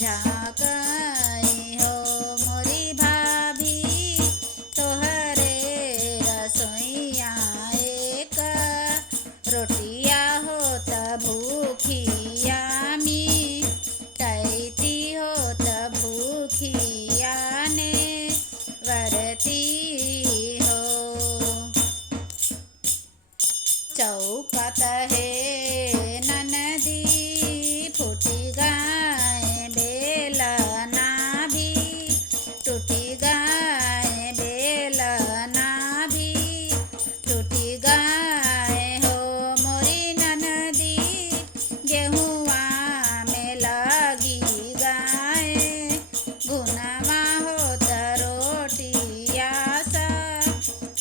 झाँकई हो मोरी भाभी तोहरे रसोइया एक रोटिया हो त भूखिया मिटैती हो त भूखिया ने वरती हो चौपत है ननदी फूटी गाय बेलना भी टूटी गाय बेलना भी टूटी गाय हो मोरी ननदी गेहुआ में लगी गाय गुनवा हो त रोटिया सा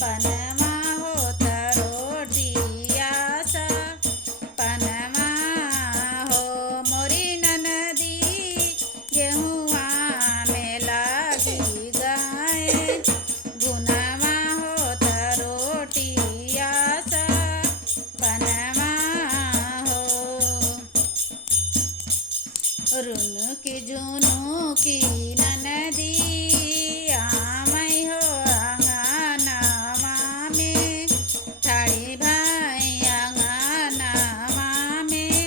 पनवा हो त रोटिया सा पनवा हो मोरी ननदी गेहुआ में लगी गाय गुनवा हो त रोटिया सा पनवा हो रुनु की जुनू की ननदी आमई हो आंगनवा में ठाड़ी भाई आंगनवा में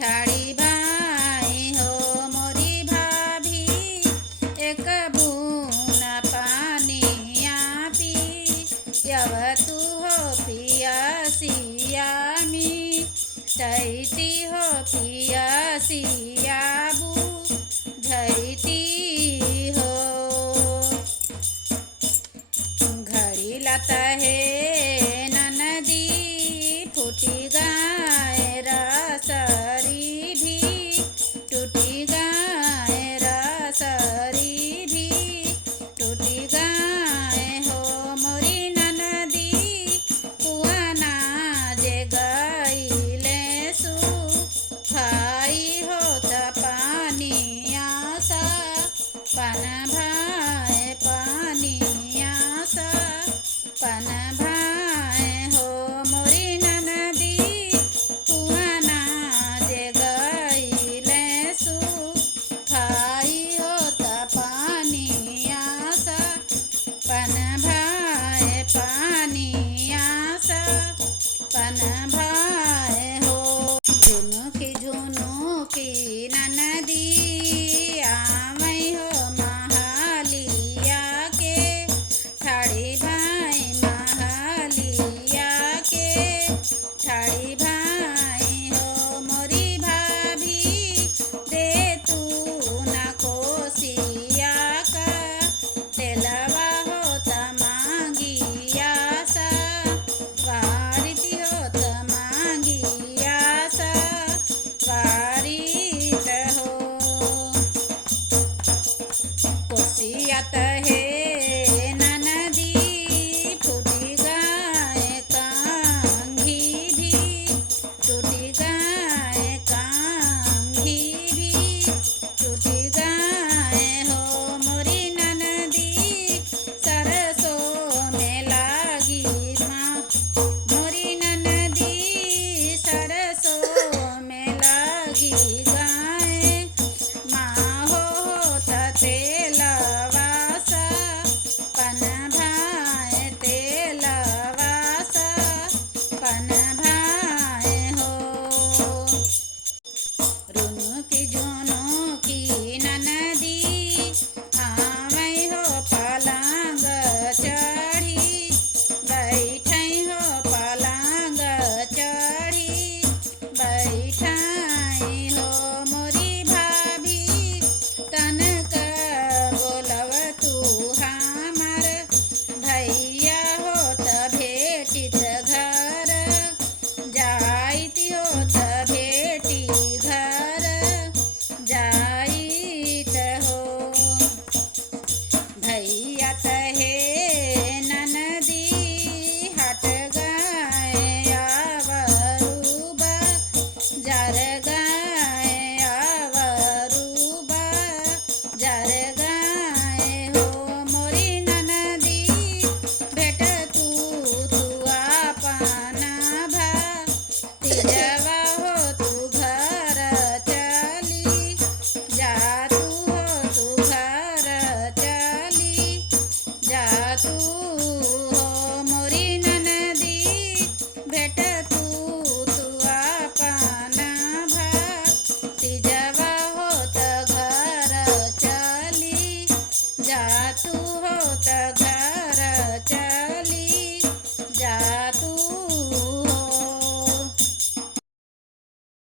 ठाड़ी भाई हो मोरी भाभी एक बूंद पानिया पी यव तू हो पियसिया मिटैती हो पियसिया बुझैती हो घड़ी लत है ननदी फूटी गाय रसरी भी टूटी गाय रसरी भी टूटी गाय हो मोरी ननदी कुआना जे गईले सुखाई हो त पानिया सा पन भाई पानिया सा पन भाई हो मोरी ननदी कुआना जे गईले सुखाई हो त पानिया सा पन भाई पानिया सा पन भाई हो झुनु की ननदी आमई हो महालिया के ठाड़ी भाई महालिया के ठाड़ी भाई हो मोरी भाभी दे तू न कोसिया का तेलवा हो त मांगिया सा वारिती हो त मांगिया सा वारित हो कोसिया त